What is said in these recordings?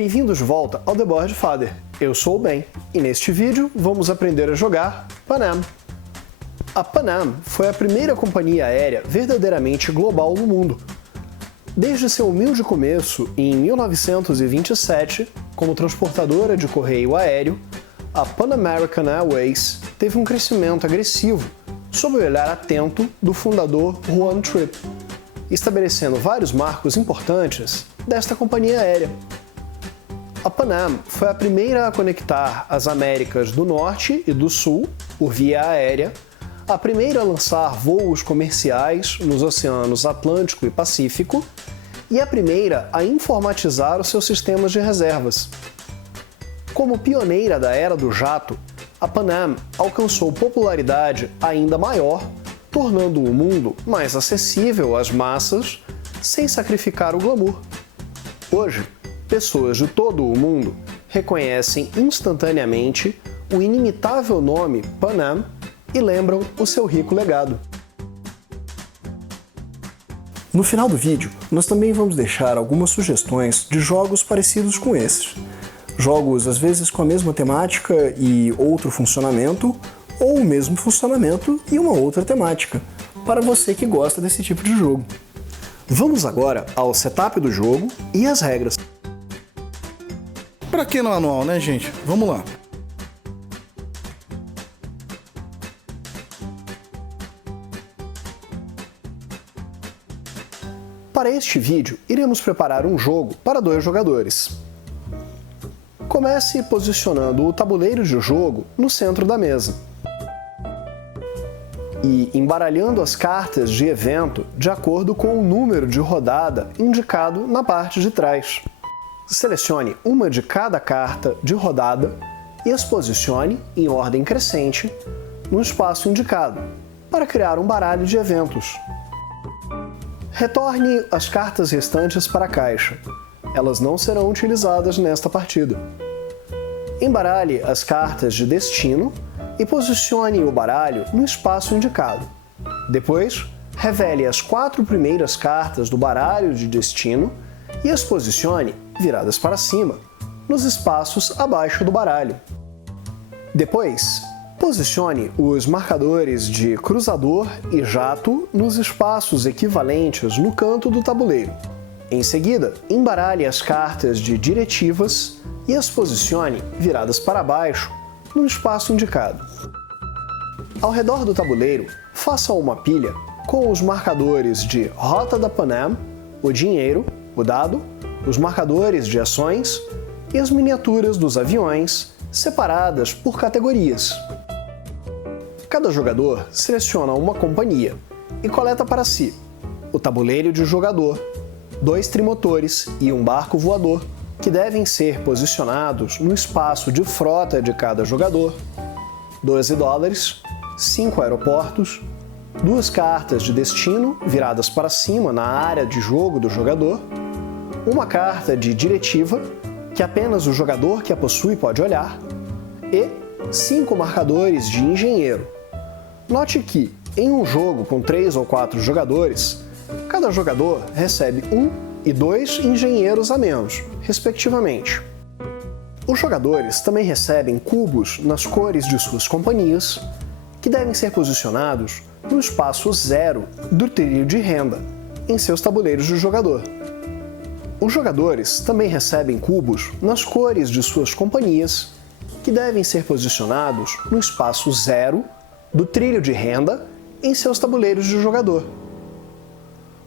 Bem-vindos de volta ao The Board Father. Eu sou o Ben e neste vídeo vamos aprender a jogar Pan Am. A Pan Am foi a primeira companhia aérea verdadeiramente global no mundo. Desde seu humilde começo em 1927, como transportadora de correio aéreo, a Pan American Airways teve um crescimento agressivo sob o olhar atento do fundador Juan Trippe, estabelecendo vários marcos importantes desta companhia aérea. A Pan Am foi a primeira a conectar as Américas do Norte e do Sul por via aérea, a primeira a lançar voos comerciais nos oceanos Atlântico e Pacífico e a primeira a informatizar os seus sistemas de reservas. Como pioneira da era do jato, a Pan Am alcançou popularidade ainda maior, tornando o mundo mais acessível às massas sem sacrificar o glamour. Hoje, pessoas de todo o mundo reconhecem instantaneamente o inimitável nome Pan Am e lembram o seu rico legado. No final do vídeo, nós também vamos deixar algumas sugestões de jogos parecidos com esses. Jogos às vezes com a mesma temática e outro funcionamento, ou o mesmo funcionamento e uma outra temática, para você que gosta desse tipo de jogo. Vamos agora ao setup do jogo e as regras. Pra que no manual, né, gente? Vamos lá. Para este vídeo, iremos preparar um jogo para 2 jogadores. Comece posicionando o tabuleiro de jogo no centro da mesa e embaralhando as cartas de evento de acordo com o número de rodada indicado na parte de trás. Selecione uma de cada carta de rodada e as posicione em ordem crescente no espaço indicado, para criar um baralho de eventos. Retorne as cartas restantes para a caixa. Elas não serão utilizadas nesta partida. Embaralhe as cartas de destino e posicione o baralho no espaço indicado. Depois, revele as 4 primeiras cartas do baralho de destino e as posicione, viradas para cima, nos espaços abaixo do baralho. Depois, posicione os marcadores de cruzador e jato nos espaços equivalentes no canto do tabuleiro. Em seguida, embaralhe as cartas de diretivas e as posicione, viradas para baixo, no espaço indicado. Ao redor do tabuleiro, faça uma pilha com os marcadores de rota da Pan Am, o dinheiro, o dado, os marcadores de ações e as miniaturas dos aviões, separadas por categorias. Cada jogador seleciona uma companhia e coleta para si o tabuleiro de jogador, 2 trimotores e um barco voador, que devem ser posicionados no espaço de frota de cada jogador, $12, 5 aeroportos, 2 cartas de destino viradas para cima na área de jogo do jogador, uma carta de diretiva, que apenas o jogador que a possui pode olhar, e 5 marcadores de engenheiro. Note que, em um jogo com 3 ou 4 jogadores, cada jogador recebe 1 e 2 engenheiros a menos, respectivamente. Os jogadores também recebem cubos nas cores de suas companhias, que devem ser posicionados no espaço 0 do trilho de renda, em seus tabuleiros de jogador. Os jogadores também recebem cubos nas cores de suas companhias, que devem ser posicionados no espaço 0 do trilho de renda em seus tabuleiros de jogador.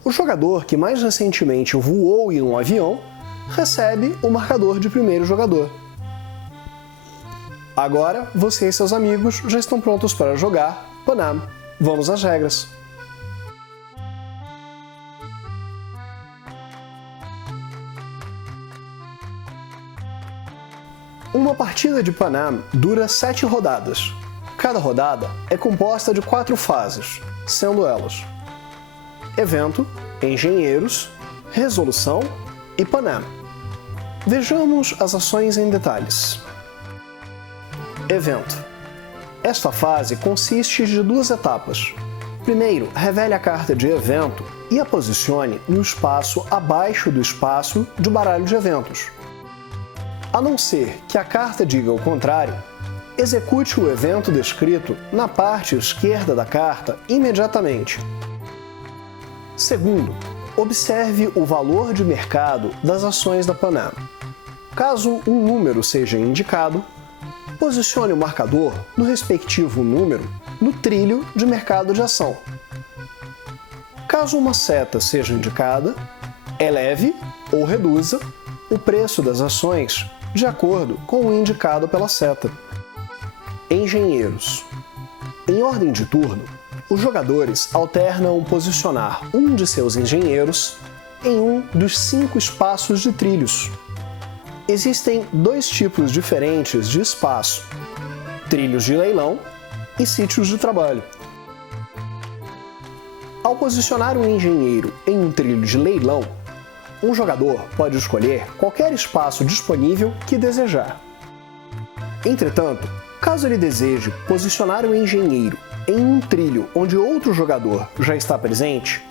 O jogador que mais recentemente voou em um avião recebe o marcador de primeiro jogador. Agora, você e seus amigos já estão prontos para jogar Pan Am. Vamos às regras. Uma partida de Pan Am dura 7 rodadas. Cada rodada é composta de 4 fases, sendo elas: evento, engenheiros, resolução e Pan Am. Vejamos as ações em detalhes. Evento. Esta fase consiste de 2 etapas. Primeiro, revele a carta de evento e a posicione no espaço abaixo do espaço de baralho de eventos. A não ser que a carta diga o contrário, execute o evento descrito na parte esquerda da carta imediatamente. Segundo, observe o valor de mercado das ações da Pan Am. Caso um número seja indicado, posicione o marcador no respectivo número no trilho de mercado de ação. Caso uma seta seja indicada, eleve ou reduza o preço das ações de acordo com o indicado pela seta. Engenheiros. Em ordem de turno, os jogadores alternam posicionar um de seus engenheiros em um dos 5 espaços de trilhos. Existem 2 tipos diferentes de espaço: trilhos de leilão e sítios de trabalho. Ao posicionar um engenheiro em um trilho de leilão, um jogador pode escolher qualquer espaço disponível que desejar. Entretanto, caso ele deseje posicionar o engenheiro em um trilho onde outro jogador já está presente,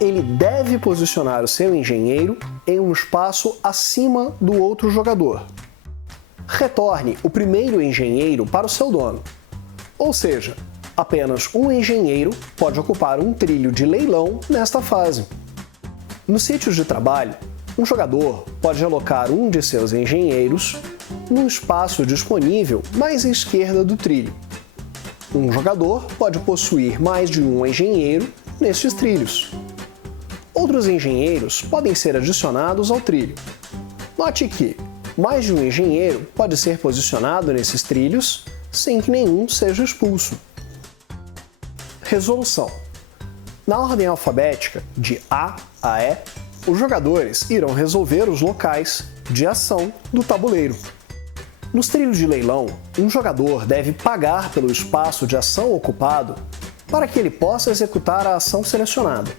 ele deve posicionar o seu engenheiro em um espaço acima do outro jogador. Retorne o primeiro engenheiro para o seu dono. Ou seja, apenas um engenheiro pode ocupar um trilho de leilão nesta fase. Nos sítios de trabalho, um jogador pode alocar um de seus engenheiros num espaço disponível mais à esquerda do trilho. Um jogador pode possuir mais de um engenheiro nestes trilhos. Outros engenheiros podem ser adicionados ao trilho. Note que mais de um engenheiro pode ser posicionado nesses trilhos sem que nenhum seja expulso. Resolução. Na ordem alfabética, de A a E, os jogadores irão resolver os locais de ação do tabuleiro. Nos trilhos de leilão, um jogador deve pagar pelo espaço de ação ocupado para que ele possa executar a ação selecionada.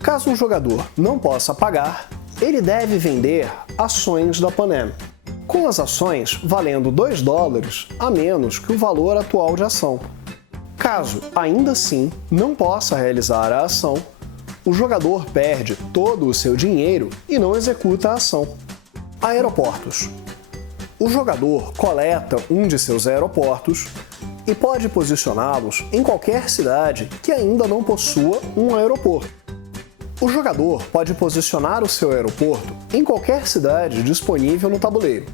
Caso um jogador não possa pagar, ele deve vender ações da Pan Am, com as ações valendo $2 a menos que o valor atual de ação. Caso, ainda assim, não possa realizar a ação, o jogador perde todo o seu dinheiro e não executa a ação. Aeroportos. O jogador coleta um de seus aeroportos e pode posicioná-los em qualquer cidade que ainda não possua um aeroporto. O jogador pode posicionar o seu aeroporto em qualquer cidade disponível no tabuleiro.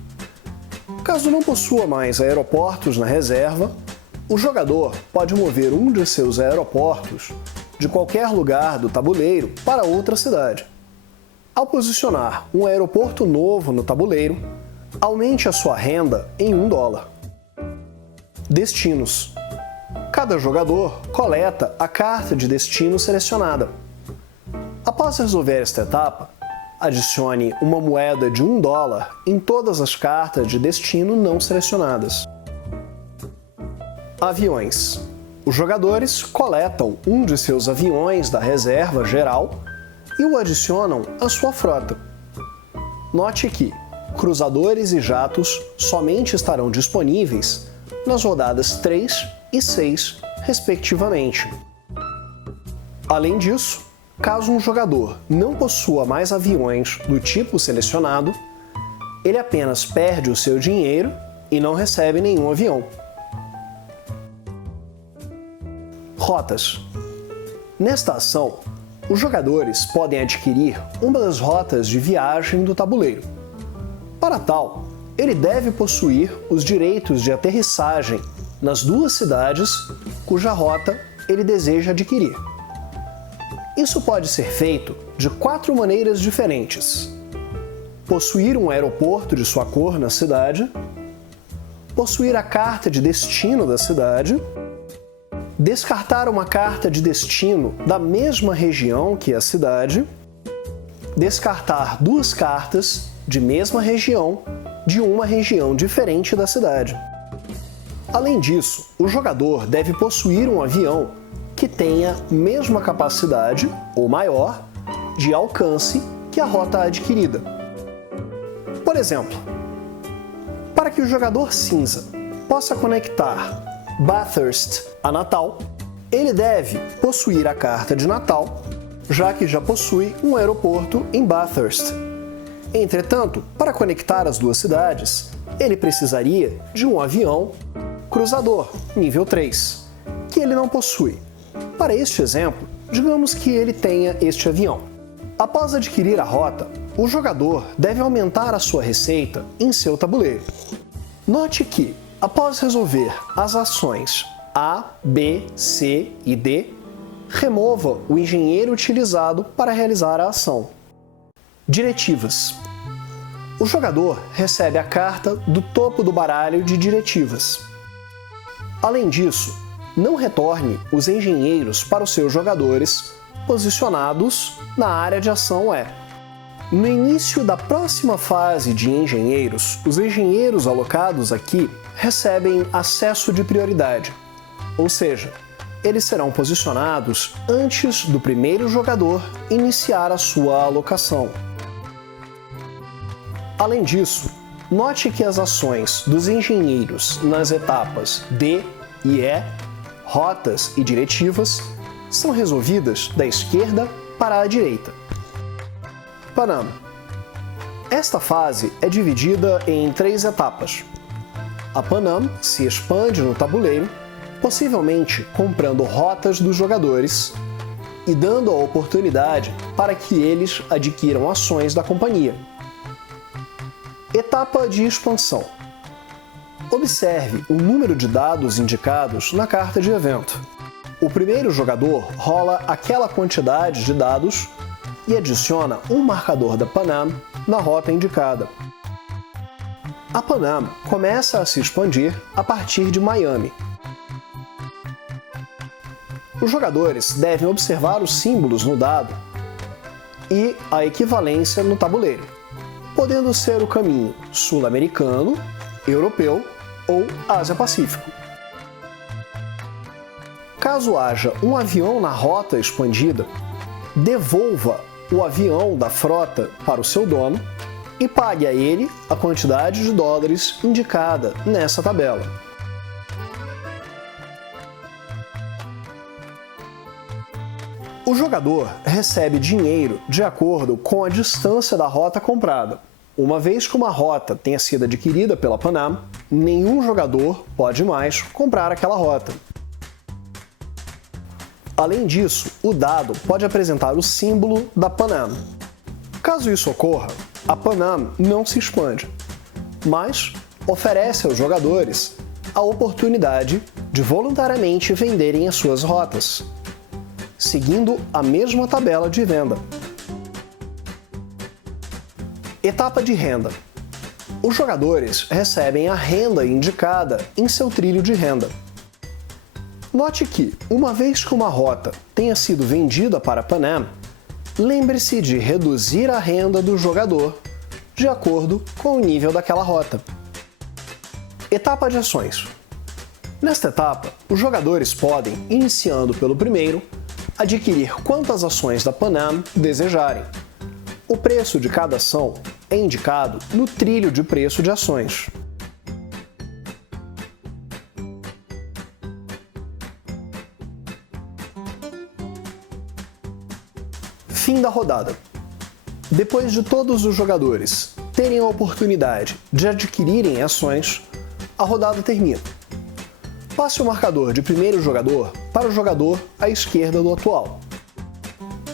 Caso não possua mais aeroportos na reserva, o jogador pode mover um de seus aeroportos de qualquer lugar do tabuleiro para outra cidade. Ao posicionar um aeroporto novo no tabuleiro, aumente a sua renda em $1. Destinos. Cada jogador coleta a carta de destino selecionada. Após resolver esta etapa, adicione uma moeda de $1 em todas as cartas de destino não selecionadas. Aviões. Os jogadores coletam um de seus aviões da reserva geral e o adicionam à sua frota. Note que cruzadores e jatos somente estarão disponíveis nas rodadas 3 e 6, respectivamente. Além disso, caso um jogador não possua mais aviões do tipo selecionado, ele apenas perde o seu dinheiro e não recebe nenhum avião. Rotas. Nesta ação, os jogadores podem adquirir uma das rotas de viagem do tabuleiro. Para tal, ele deve possuir os direitos de aterrissagem nas 2 cidades cuja rota ele deseja adquirir. Isso pode ser feito de 4 maneiras diferentes: possuir um aeroporto de sua cor na cidade, possuir a carta de destino da cidade, descartar uma carta de destino da mesma região que a cidade, descartar 2 cartas de mesma região de uma região diferente da cidade. Além disso, o jogador deve possuir um avião que tenha mesma capacidade, ou maior, de alcance que a rota adquirida. Por exemplo, para que o jogador cinza possa conectar Bathurst a Natal, ele deve possuir a carta de Natal, já que já possui um aeroporto em Bathurst. Entretanto, para conectar as duas cidades, ele precisaria de um avião cruzador, nível 3, que ele não possui. Para este exemplo, digamos que ele tenha este avião. Após adquirir a rota, o jogador deve aumentar a sua receita em seu tabuleiro. Note que, após resolver as ações A, B, C e D, remova o engenheiro utilizado para realizar a ação. Diretivas. O jogador recebe a carta do topo do baralho de diretivas. Além disso, não retorne os engenheiros para os seus jogadores posicionados na área de ação E. No início da próxima fase de engenheiros, os engenheiros alocados aqui recebem acesso de prioridade, ou seja, eles serão posicionados antes do primeiro jogador iniciar a sua alocação. Além disso, note que as ações dos engenheiros nas etapas D e E, rotas e diretivas, são resolvidas da esquerda para a direita. Panam. Esta fase é dividida em 3 etapas. A Panam se expande no tabuleiro, possivelmente comprando rotas dos jogadores e dando a oportunidade para que eles adquiram ações da companhia. Etapa de expansão. Observe o número de dados indicados na carta de evento. O primeiro jogador rola aquela quantidade de dados e adiciona um marcador da Panam na rota indicada. A Panam começa a se expandir a partir de Miami. Os jogadores devem observar os símbolos no dado e a equivalência no tabuleiro, podendo ser o caminho sul-americano, europeu ou Ásia-Pacífico. Caso haja um avião na rota expandida, devolva o avião da frota para o seu dono e pague a ele a quantidade de dólares indicada nessa tabela. O jogador recebe dinheiro de acordo com a distância da rota comprada. Uma vez que uma rota tenha sido adquirida pela Panam, nenhum jogador pode mais comprar aquela rota. Além disso, o dado pode apresentar o símbolo da Panam. Caso isso ocorra, a Panam não se expande, mas oferece aos jogadores a oportunidade de voluntariamente venderem as suas rotas, seguindo a mesma tabela de venda. Etapa de renda. Os jogadores recebem a renda indicada em seu trilho de renda. Note que, uma vez que uma rota tenha sido vendida para a Panam, lembre-se de reduzir a renda do jogador de acordo com o nível daquela rota. Etapa de ações. Nesta etapa, os jogadores podem, iniciando pelo primeiro, adquirir quantas ações da Panam desejarem. O preço de cada ação é indicado no trilho de preço de ações. Fim da rodada. Depois de todos os jogadores terem a oportunidade de adquirirem ações, a rodada termina. Passe o marcador de primeiro jogador para o jogador à esquerda do atual.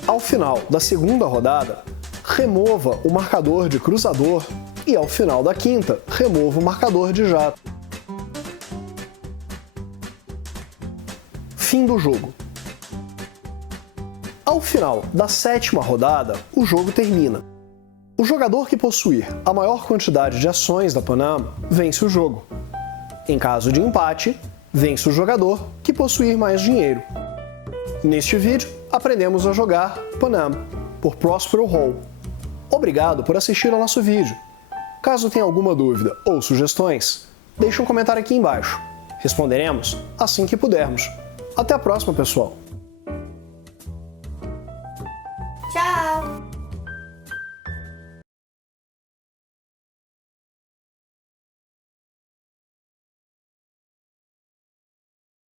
Ao final da segunda rodada, remova o marcador de cruzador e, ao final da quinta, remova o marcador de jato. Fim do jogo. Ao final da sétima rodada, o jogo termina. O jogador que possuir a maior quantidade de ações da Panam vence o jogo. Em caso de empate, vence o jogador que possuir mais dinheiro. Neste vídeo, aprendemos a jogar Panam por Prospero Hall. Obrigado por assistir ao nosso vídeo. Caso tenha alguma dúvida ou sugestões, deixe um comentário aqui embaixo. Responderemos assim que pudermos. Até a próxima, pessoal!